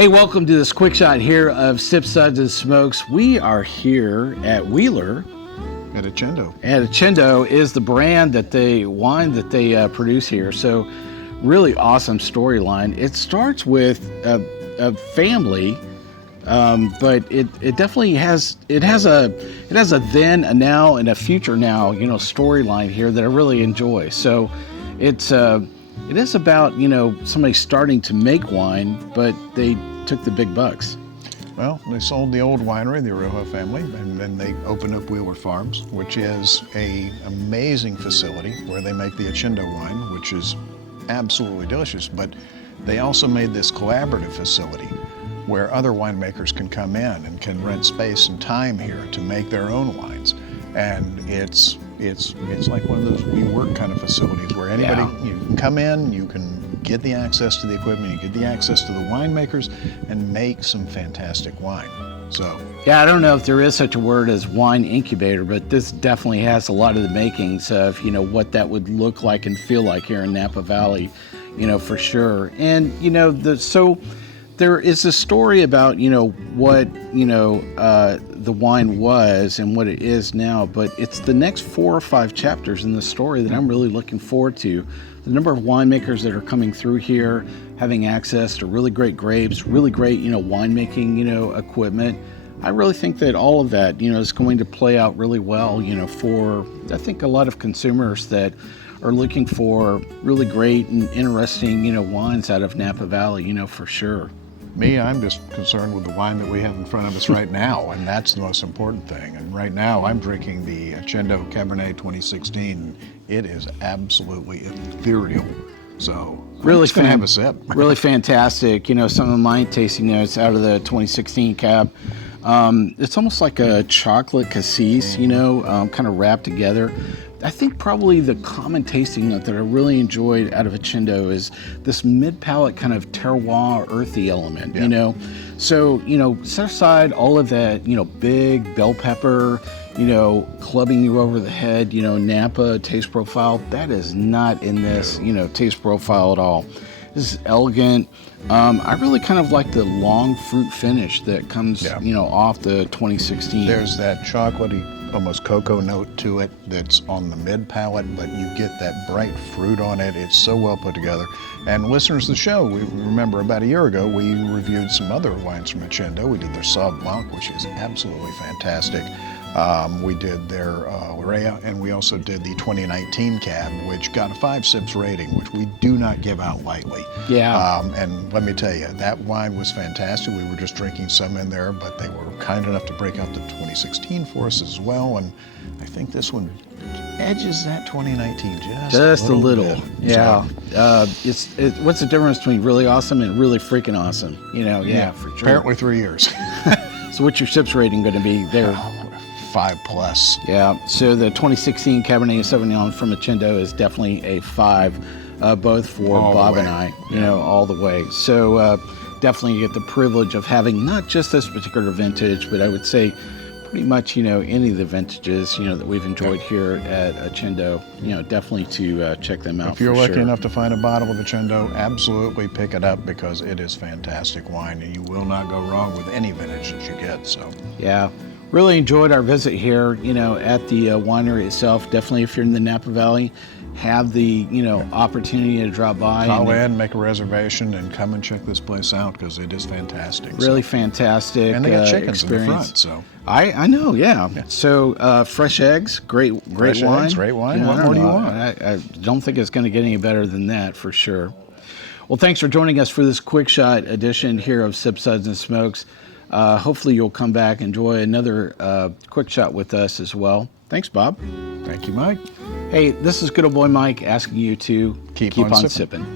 Hey, welcome to this quick shot here of Sip Suds and Smokes. We are here at Wheeler. At Accendo. And Accendo is the brand that wine that they produce here. So really awesome storyline. It starts with a family, but it definitely has a then, a now, and a future now, storyline here that I really enjoy. So it is about, somebody starting to make wine, but they took the big bucks. Well, they sold the old winery, the Araujo family, and then they opened up Wheeler Farms, which is an amazing facility where they make the Accendo wine, which is absolutely delicious. But they also made this collaborative facility where other winemakers can come in and can rent space and time here to make their own wines. And it's like one of those WeWork kind of facilities where anybody, you can come in, you can get the access to the equipment, you get the access to the winemakers, and make some fantastic wine. So yeah, I don't know if there is such a word as wine incubator, but this definitely has a lot of the makings of what that would look like and feel like here in Napa Valley, for sure. And so there is a story about what the wine was and what it is now, but it's the next 4 or 5 chapters in the story that I'm really looking forward to. The number of winemakers that are coming through here, having access to really great grapes, really great winemaking equipment. I really think that all of that is going to play out really well for I think a lot of consumers that are looking for really great and interesting wines out of Napa Valley, for sure. Me, I'm just concerned with the wine that we have in front of us right now, and that's the most important thing. And right now, I'm drinking the Accendo Cabernet 2016. It is absolutely ethereal. So really, just gonna have a sip. Really fantastic. Some of my tasting notes out of the 2016 Cab. It's almost like a chocolate cassis, kind of wrapped together. I think probably the common tasting note that I really enjoyed out of Accendo is this mid-palate kind of terroir, earthy element, So, set aside all of that, big bell pepper, clubbing you over the head, Napa taste profile. That is not in this, taste profile at all. This is elegant. I really kind of like the long fruit finish that comes, off the 2016. There's that chocolatey, almost cocoa note to it that's on the mid palate, but you get that bright fruit on it. It's so well put together. And listeners of the show, we remember about a year ago, we reviewed some other wines from Accendo. We did their Sauv Blanc, which is absolutely fantastic. We did their Larea, and we also did the 2019 Cab, which got a 5 sips rating, which we do not give out lightly. Yeah. And let me tell you, that wine was fantastic. We were just drinking some in there, but they were kind enough to break out the 2016 for us as well. And I think this one edges that 2019 just a little bit. Yeah. So, what's the difference between really awesome and really freaking awesome? For sure. Apparently 3 years. So what's your sips rating going to be there? 5+. Yeah, so the 2016 Cabernet Sauvignon from Accendo is definitely a 5, both for all Bob and I, all the way. So definitely get the privilege of having not just this particular vintage, but I would say pretty much, any of the vintages, that we've enjoyed here at Accendo, definitely to check them out. If you're lucky enough to find a bottle of Accendo, absolutely pick it up because it is fantastic wine and you will not go wrong with any vintage that you get. So yeah. Really enjoyed our visit here, at the winery itself. Definitely, if you're in the Napa Valley, have the, opportunity to drop by. Call in, make a reservation, and come and check this place out because it is fantastic. Really fantastic. And they got chickens experience. in the front, so. I know, yeah. So fresh eggs, great fresh wine. Eggs, great wine. What more do you want? I don't think it's going to get any better than that, for sure. Well, thanks for joining us for this quick shot edition here of Sip Suds and Smokes. Hopefully you'll come back, enjoy another quick shot with us as well. Thanks, Bob. Thank you, Mike. Hey, this is good old boy Mike asking you to keep on sipping.